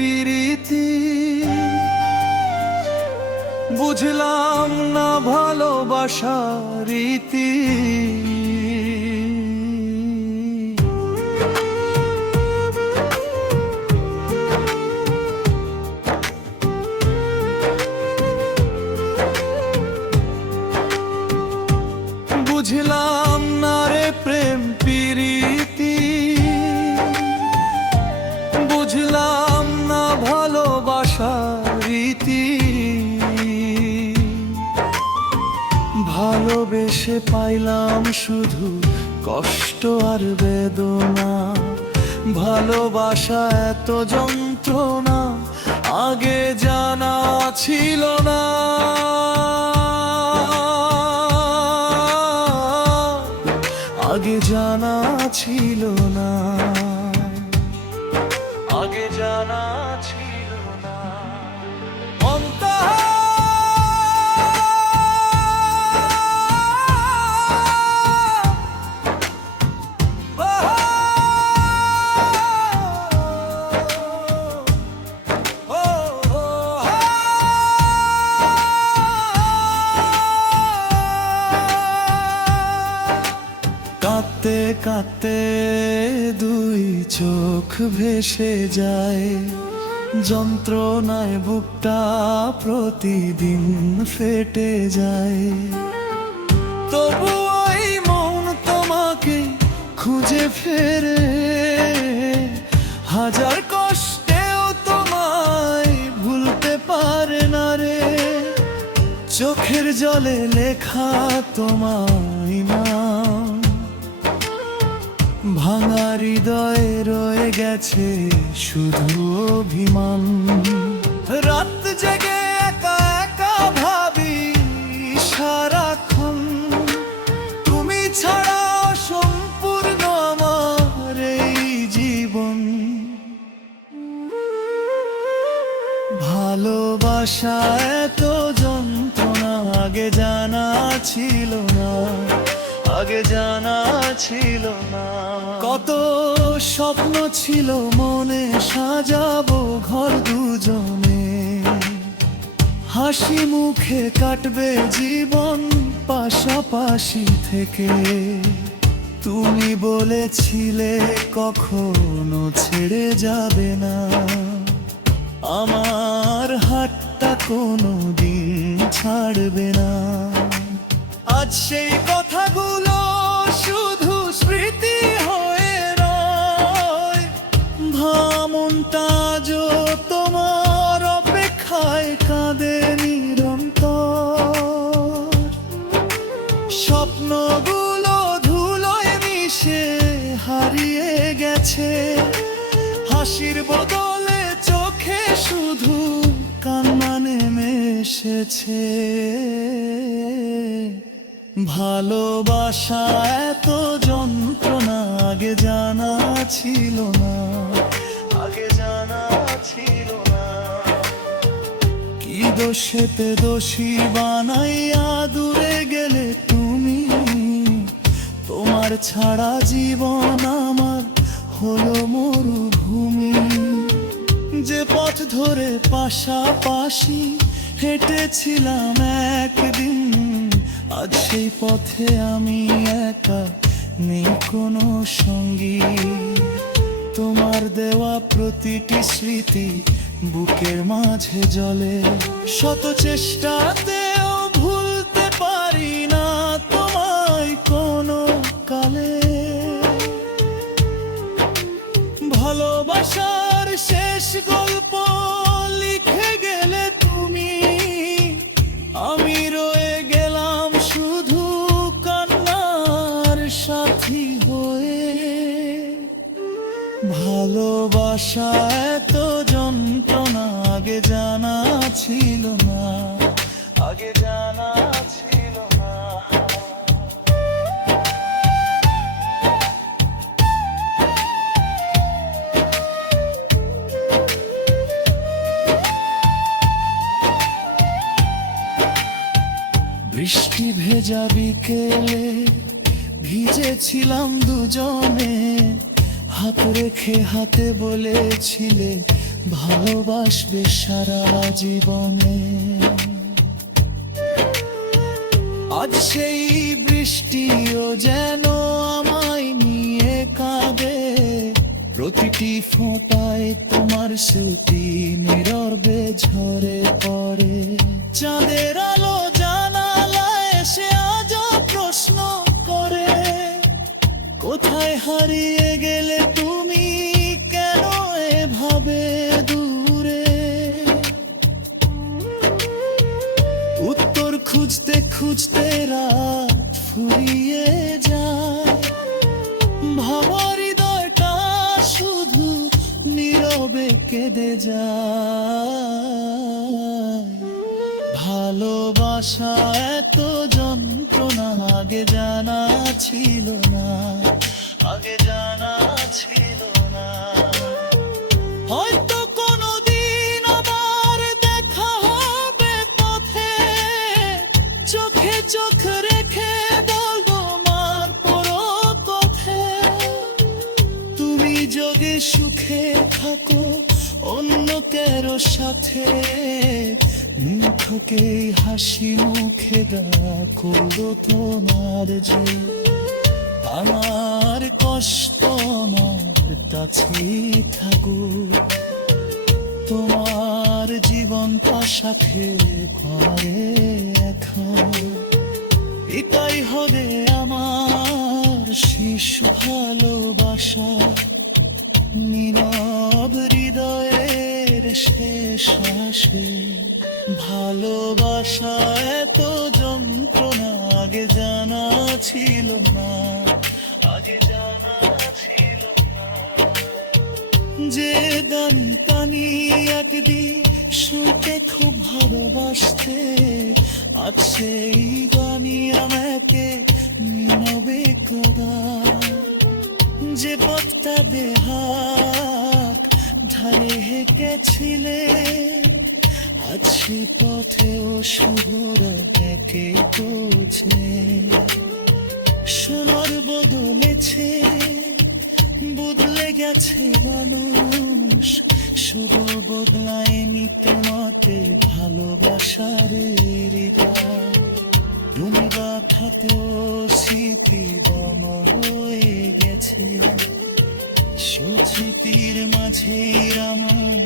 প্রীতি, বুঝলাম না ভালোবাসার রীতি। বুঝলাম না রে প্রেম প্রীতি, বুঝলাম না ভালোবাসার রীতি। ভালোবেসে পাইলাম শুধু কষ্ট আর বেদনা, ভালোবাসা এত যন্ত্রণা আগে জানা ছিল না। আগে জানা ছিল না, আগে জানা ছিল না। কাঁদতে কাঁদতে দুই চোখ ভেসে যায়, যন্ত্রণায় বুকটা প্রতিদিন ফেটে যায়। তবু ওই মন তোমাকে খুঁজে ফেরে, হাজার কষ্টেও তোমায় ভুলতে পারে না রে। চোখের জলে লেখা তোমায় নাম, ভাঙা হৃদয়ে রয়ে গেছে শুধু অভিমান। রাত জেগে একা একা ভাবি সারাক্ষণ, তুমি ছাড়া সম্পূর্ণ আমার এই জীবন। ভালোবাসা এত যন্ত্রণা আগে জানা ছিল না, আগে জানা ছিল না। কত স্বপ্ন ছিল মনে, সাজাবো ঘর দুজনে, হাসি মুখে কাটবে জীবন পাশাপাশি থেকে। তুমি বলেছিলে কখনো ছেড়ে যাবে না, আমার হাতটা কোনো দিন ছাড়বে না। আজ সেই কথাগুলো শুধু স্মৃতি হয়ে রয়, ভামনটা আজও তোমার অপেক্ষায় কাঁদে নিরন্তর। স্বপ্নগুলো ধুলোয় মিশে হারিয়ে গেছে, হাসির বদলে চোখে শুধু কান্না নেমে এসেছে। ভালোবাসা এত যন্ত্রণা আগে জানা ছিল না, আগে জানা ছিল না। কি দোষেতে দোষী বানাইয়া দূরে গেলে তুমি, তোমার ছাড়া জীবন আমার হলো মরুভূমি। যে পথ ধরে পাশাপাশি হেঁটেছিলাম একদিন, আজ সেই পথে আমি একা, নেই কোনো সঙ্গী। তোমার দেওয়া প্রতিটি স্মৃতি বুকের মাঝে জ্বলে, শত চেষ্টাতেও ভুলতে পারি না তোমায় কোনো কালে। ভালোবাসার শেষ গল্প লিখে গেলে তুমি, আমি রয়ে গেলাম শুধু কান্নার সাথী হয়ে। ভালোবাসা এত যন্ত্রণা আগে জানা ছিল না, আগে জানা ছিল না। বৃষ্টি ভেজা বিকেলে ভিজেছিলাম দুজনে, হাত রেখে হাতে বলেছিলে ভালোবাসবে সারা জীবনে। আজ সেই বৃষ্টিও যেন আমায় নিয়ে কাঁদে, প্রতিটি ফোঁটায় তোমার স্মৃতি নীরবে ঝরে পড়ে। চাঁদের আলো জানালায় এসে আজও প্রশ্ন করে, কোথায় হারিয়ে গেলে তুমি, কেন এভাবে দূরে? উত্তর খুঁজতে খুঁজতে রাত ফুরিয়ে যায়, ভাবা হৃদয়টা শুধু নীরবে কেঁদে যায়। ভালোবাসা এত যন্ত্রণা আগে জানা ছিল না, আগে জানা ছিল না। হয়তো কোনোদিন আবার দেখা হবে পথে, চোখে চোখ রেখে বলবো মার পরো পথে। তুমি যদি সুখে থাকো অন্য কারো সাথে, মুখকে হাসি মুখে রাখো তোমার যে। আমার কষ্ট আমার কাছেই থাকুক, তোমার জীবনটা সাথে করে এখন। এটাই হবে আমার শেষ ভালোবাসা, নীরব হৃদয়ের শেষ আসে। ভালোবাসা এত যন্ত্রণা আগে জানা ছিল না, আগে জানা ছিল না। যে গান কানি একদিন শুনতে খুব ভালোবাসতে, আজ সেই গানই আমাকে নীরবে কদা। যে পথটা বেহাক ধারে হেঁটেছিলে, আজ সে পথেও শুভর একে পৌঁছে। সোনার বদলেছে, বদলে গেছে মানুষ, শুধু বদলায়নি তোমাতে ভালোবাসার হৃদয়। তুমি বাঁধাতেও স্মৃতি বন হয়ে গেছে, স্মৃতির মাঝে আমার